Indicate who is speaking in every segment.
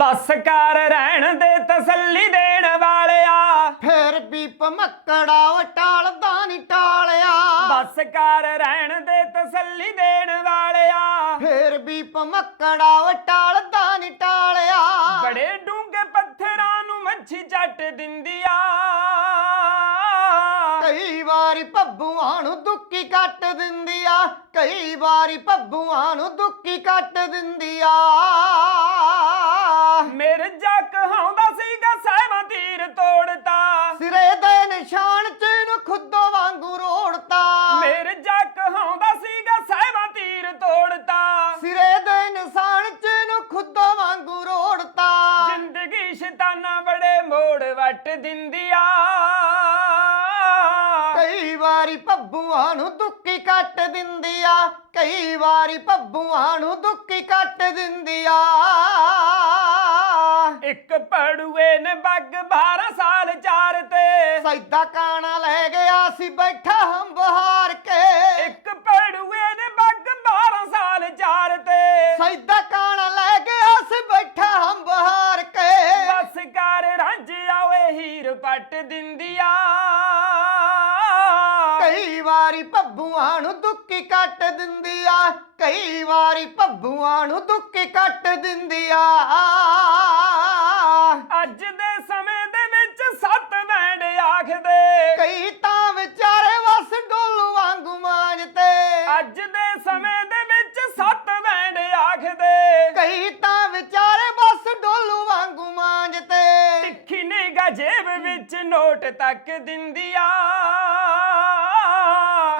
Speaker 1: ਬਸ ਕਰ ਰਹਿਣ ਦੇ ਤਸੱਲੀ ਦੇਣ ਵਾਲਿਆ।
Speaker 2: ਫੇਰ ਵੀ ਭਮੱਕੜਾ ਉਹ ਟਾਲਦਾ ਨਹੀਂ ਟਾਲਿਆ।
Speaker 1: ਬਸ ਕਰ ਰਹਿਣ ਦੇ ਤਸੱਲੀ ਦੇਣ ਵਾਲਿਆ।
Speaker 2: ਫੇਰ ਵੀ ਭਮੱਕੜਾ ਉਹ ਟਾਲਦਾ ਨਹੀਂ ਟਾਲਿਆ।
Speaker 1: ਬੜੇ ਡੂੰਘੇ ਪੱਥਰਾਂ ਨੂੰ ਮੱਛੀ ਚੱਟ ਦਿੰਦੀ ਆ
Speaker 2: ਕਈ ਵਾਰੀ ਭੱਬੂਆਂ ਨੂੰ ਦੁੱਕੀ ਕੱਟ ਦਿੰਦੀ ਆ ਕਈ ਵਾਰੀ ਭੱਬੂਆਂ ਨੂੰ ਦੁੱਕੀ ਕੱਟ ਦਿੰਦੀ ਆ ਨਿਸ਼ਾਨ ਚ ਨੂੰ ਖੁੱਦੋ ਵਾਂਗੂ ਰੋੜਤਾ।
Speaker 1: ਮੇਰੇ ਜੱਕ ਹਾਉਂਦਾ ਸੀਗਾ ਸਹਿਬਾਂ ਤੀਰ ਤੋੜਤਾ।
Speaker 2: ਸਿਰੇ ਦੇ ਨਿਸ਼ਾਨ ਚ ਨੂੰ ਖੁੱਦੋ ਵਾਂਗੂ ਰੋੜਤਾ।
Speaker 1: ਜ਼ਿੰਦਗੀ ਸ਼ੈਤਾਨਾ ਬੜੇ ਮੋੜ ਵੱਟ ਦਿੰਦੀ ਆ
Speaker 2: ਕਈ ਵਾਰੀ ਭੱਬੂਆਂ ਨੂੰ ਦੁੱਕੀ ਕੱਟ ਦਿੰਦੀ ਆ ਕਈ ਵਾਰੀ ਭੱਬੂਆਂ ਨੂੰ ਦੁੱਕੀ ਕੱਟ ਦਿੰਦੀ ਆ
Speaker 1: ਇੱਕ ਪੜੂਏ ਨੇ ਬੱਗ 12 ਸਾਲ ਚਾਰ ਤੇ
Speaker 2: ਸੈਦਾ ਕਾਣਾ ਲੈ ਗਿਆ ਸੀ ਬੈਠਾ ਹੰਬ ਹਾਰ ਕੇ।
Speaker 1: ਇੱਕ ਪੜੂਏ ਨੇ ਬੱਗ 12 ਸਾਲ ਚਾਰ ਤੇ।
Speaker 2: ਸੈਦਾ ਕਾਣਾ ਲੈ ਗਿਆ ਸੀ ਬੈਠਾ ਹੰਬ ਹਾਰ ਕੇ।
Speaker 1: ਬਸ ਕਰ ਰੱਜ ਆਵੇ ਹੀਰ ਪੱਟ ਦਿੰਦੀ ਆ
Speaker 2: ਕਈ ਵਾਰੀ ਭੱਬੂਆਂ ਨੂੰ ਦੁੱਕੀ ਕੱਟ ਦਿੰਦੀ ਆ ਕਈ ਵਾਰੀ ਭੱਬੂਆਂ ਨੂੰ ਦੁੱਕੀ ਕੱਟ ਦਿੰਦੀ
Speaker 1: ਆਖਦੇ
Speaker 2: ਕਈ ਤਾਂ ਵਿਚਾਰੇ ਵਸ ਡੋਲੂ ਵਾਂਗੂ ਮਾਂਜਤੇ
Speaker 1: ਅੱਜ ਦੇ ਸਮੇਂ ਦੇ ਵਿੱਚ ਸੱਤ ਵੈਂਡ ਆਖਦੇ
Speaker 2: ਕਈ ਤਾਂ ਵਿਚਾਰੇ ਬਸ ਡੋਲੂ ਵਾਂਗੂ ਮਾਂਜਤੇ
Speaker 1: ਤਿੱਖੀ ਨਿਗਾ ਜੇਬ ਵਿੱਚ ਨੋਟ ਤੱਕ ਦਿੰਦੀ ਆ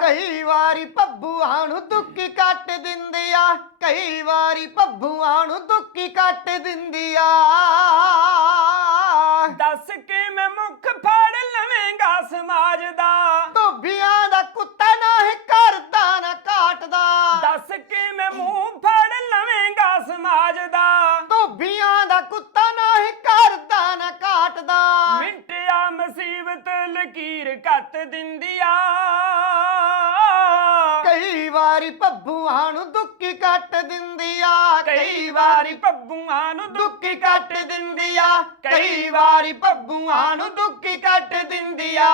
Speaker 2: ਕਈ ਵਾਰੀ ਭੱਬੂਆਂ ਨੂੰ ਦੁੱਕੀ ਕੱਟ ਦਿੰਦੀ ਆ ਕਈ ਵਾਰੀ ਭੱਬੂਆਂ ਨੂੰ ਦੁੱਕੀ ਕੱਟ ਦਿੰਦੀ ਆ
Speaker 1: ਸਮਾਜ ਦਾ।
Speaker 2: ਧੋਬੀਆਂ ਦਾ ਕੁੱਤਾ ਨਹੀਂ ਕਰਦਾ ਨਾ ਕਾਟਦਾ।
Speaker 1: ਦੱਸ ਕੇ ਮੈਂ ਮੂੰਹ ਫੜ ਲਵੇਂਗਾ ਸਮਾਜ ਦਾ।
Speaker 2: ਧੋਬੀਆਂ ਦਾ ਕੁੱਤਾ ਨਹੀਂ ਕਰਦਾ ਨਾ ਕਾਟਦਾ।
Speaker 1: ਮਿੰਟਿਆ ਮੁਸੀਬਤ ਲਕੀਰ ਕੱਟ ਦਿੰਦੀ ਆ
Speaker 2: ਕਈ ਵਾਰੀ ਭੱਬੂਆਂ ਨੂੰ ਦੁੱਕੀ ਕੱਟ ਦਿੰਦੀ ਆ
Speaker 1: ਕਈ ਵਾਰੀ ਭੱਬੂਆਂ ਨੂੰ ਦੁੱਖੀ ਕੱਟ ਦਿੰਦੀ ਆ ਕਈ ਵਾਰੀ ਭੱਬੂਆਂ ਨੂੰ ਦੁੱਖੀ ਕੱਟ ਦਿੰਦੀ ਆ